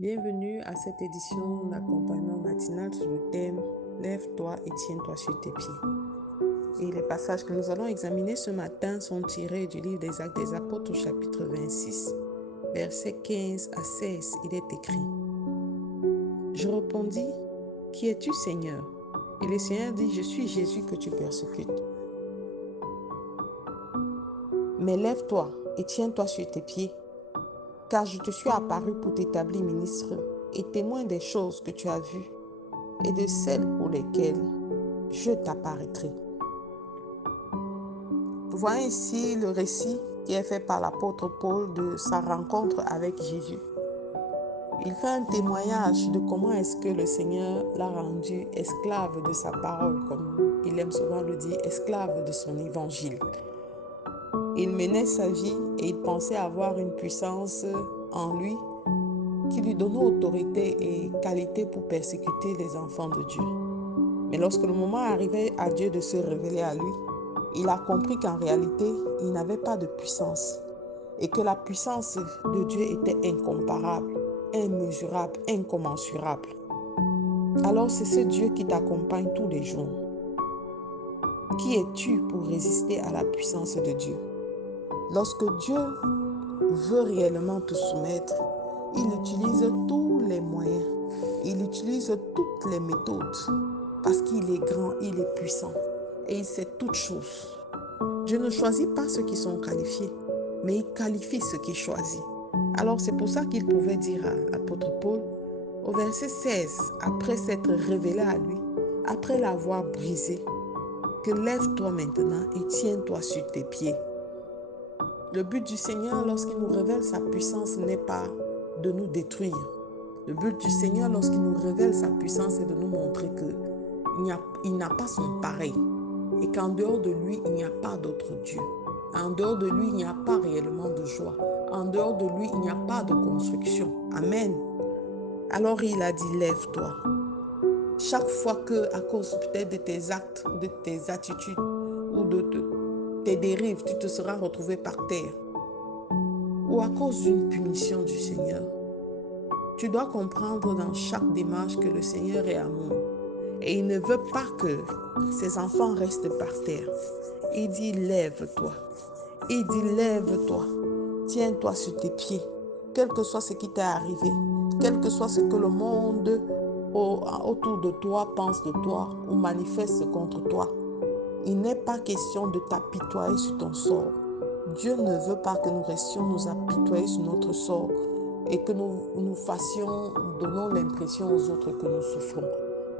Bienvenue à cette édition d'accompagnement matinal sur le thème Lève-toi et tiens-toi sur tes pieds. Et les passages que nous allons examiner ce matin sont tirés du livre des Actes des Apôtres au chapitre 26, versets 15 à 16. Il est écrit: Je répondis, Qui es-tu, Seigneur? Et le Seigneur dit, Je suis Jésus que tu persécutes. Mais lève-toi et tiens-toi sur tes pieds, car je te suis apparu pour t'établir ministre et témoin des choses que tu as vues et de celles pour lesquelles je t'apparaîtrai. Nous voyons ici le récit qui est fait par l'apôtre Paul de sa rencontre avec Jésus. Il fait un témoignage de comment est-ce que le Seigneur l'a rendu esclave de sa parole, comme il aime souvent le dire, esclave de son évangile. Il menait sa vie et il pensait avoir une puissance en lui qui lui donnait autorité et qualité pour persécuter les enfants de Dieu. Mais lorsque le moment arrivait à Dieu de se révéler à lui, il a compris qu'en réalité, il n'avait pas de puissance et que la puissance de Dieu était incomparable, immesurable, incommensurable. Alors c'est ce Dieu qui t'accompagne tous les jours. Qui es-tu pour résister à la puissance de Dieu? Lorsque Dieu veut réellement te soumettre, il utilise tous les moyens, il utilise toutes les méthodes parce qu'il est grand, il est puissant et il sait toutes choses. Dieu ne choisit pas ceux qui sont qualifiés, mais il qualifie ceux qu'il choisit. Alors c'est pour ça qu'il pouvait dire à l'apôtre Paul, au verset 16, après s'être révélé à lui, après l'avoir brisé, que lève-toi maintenant et tiens-toi sur tes pieds. Le but du Seigneur lorsqu'il nous révèle sa puissance n'est pas de nous détruire. Le but du Seigneur lorsqu'il nous révèle sa puissance est de nous montrer qu'il n'a pas son pareil et qu'en dehors de lui, il n'y a pas d'autre Dieu. En dehors de lui, il n'y a pas réellement de joie. En dehors de lui, il n'y a pas de construction. Amen. Alors il a dit, lève-toi. Chaque fois que, à cause peut-être de tes actes, de tes attitudes ou de tes dérives, tu te seras retrouvé par terre, ou à cause d'une punition du Seigneur, tu dois comprendre dans chaque démarche que le Seigneur est amour. Et il ne veut pas que ses enfants restent par terre. Il dit, lève-toi. Il dit, lève-toi. Tiens-toi sur tes pieds. Quel que soit ce qui t'est arrivé, quel que soit ce que le monde autour de toi pense de toi ou manifeste contre toi, il n'est pas question de t'apitoyer sur ton sort. Dieu ne veut pas que nous restions nous apitoyer sur notre sort et que nous donnons l'impression aux autres que nous souffrons.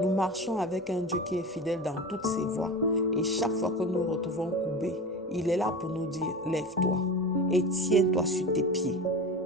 Nous marchons avec un Dieu qui est fidèle dans toutes ses voies et chaque fois que nous nous retrouvons courbés, il est là pour nous dire, lève-toi et tiens-toi sur tes pieds.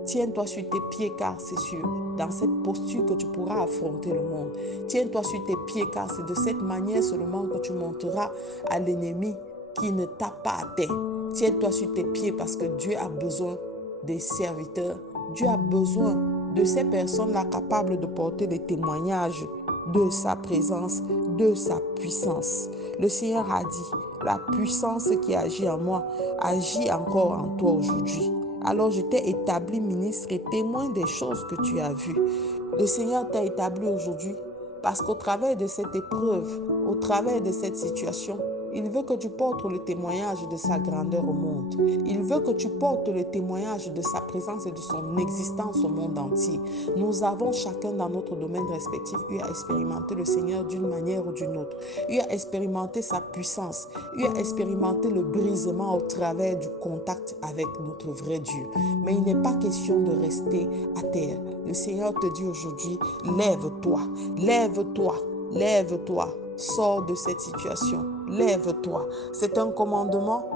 Tiens-toi sur tes pieds car c'est sûr, dans cette posture que tu pourras affronter le monde. Tiens-toi sur tes pieds car c'est de cette manière seulement que tu monteras à l'ennemi qui ne t'a pas atteint. Tiens-toi sur tes pieds parce que Dieu a besoin des serviteurs. Dieu a besoin de ces personnes-là capables de porter des témoignages de sa présence, de sa puissance. Le Seigneur a dit, la puissance qui agit en moi agit encore en toi aujourd'hui. Alors je t'ai établi ministre et témoin des choses que tu as vues. Le Seigneur t'a établi aujourd'hui parce qu'au travers de cette épreuve, au travers de cette situation, il veut que tu portes le témoignage de sa grandeur au monde. Il veut que tu portes le témoignage de sa présence et de son existence au monde entier. Nous avons chacun dans notre domaine respectif eu à expérimenter le Seigneur d'une manière ou d'une autre, eu à expérimenter sa puissance, eu à expérimenter le brisement au travers du contact avec notre vrai Dieu. Mais il n'est pas question de rester à terre. Le Seigneur te dit aujourd'hui, lève-toi, lève-toi, lève-toi, sors de cette situation, lève-toi. C'est un commandement.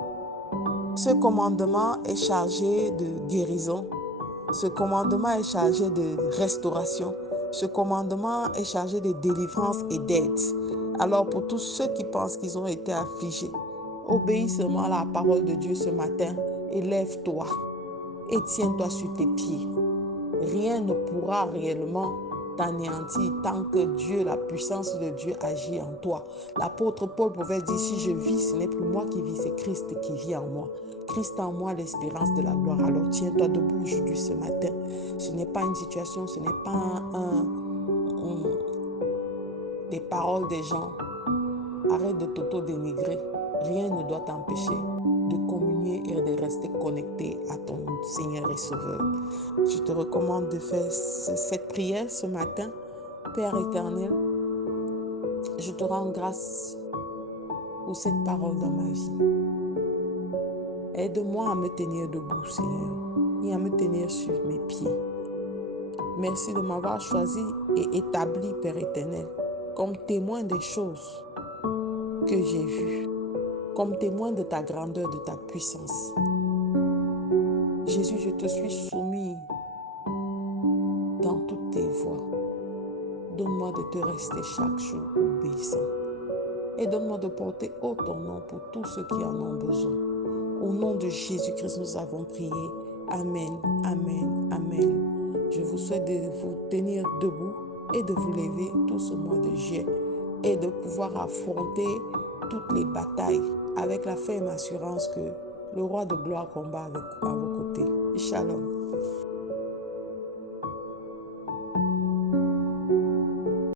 Ce commandement est chargé de guérison. Ce commandement est chargé de restauration. Ce commandement est chargé de délivrance et d'aide. Alors pour tous ceux qui pensent qu'ils ont été affligés, obéis seulement à la parole de Dieu ce matin et lève-toi et tiens-toi sur tes pieds. Rien ne pourra réellement t'anéantir tant que Dieu, la puissance de Dieu agit en toi. L'apôtre Paul pouvait dire, si je vis, ce n'est plus moi qui vis, c'est Christ qui vit en moi. Christ en moi, l'espérance de la gloire. Alors tiens-toi debout aujourd'hui ce matin. Ce n'est pas une situation, ce n'est pas des paroles des gens. Arrête de t'auto-dénigrer. Rien ne doit t'empêcher de communier et de rester connecté à ton Seigneur et Sauveur. Je te recommande de faire cette prière ce matin. Père éternel, je te rends grâce pour cette parole dans ma vie. Aide-moi à me tenir debout, Seigneur, et à me tenir sur mes pieds. Merci de m'avoir choisi et établi, Père éternel, comme témoin des choses que j'ai vues, comme témoin de ta grandeur, de ta puissance. Jésus, je te suis soumis dans toutes tes voies. Donne-moi de te rester chaque jour obéissant. Et donne-moi de porter haut ton nom pour tous ceux qui en ont besoin. Au nom de Jésus-Christ, nous avons prié. Amen, amen, amen. Je vous souhaite de vous tenir debout et de vous lever tout ce mois de juillet et de pouvoir affronter toutes les batailles avec la ferme assurance que le roi de gloire combat à vos côtés. Shalom.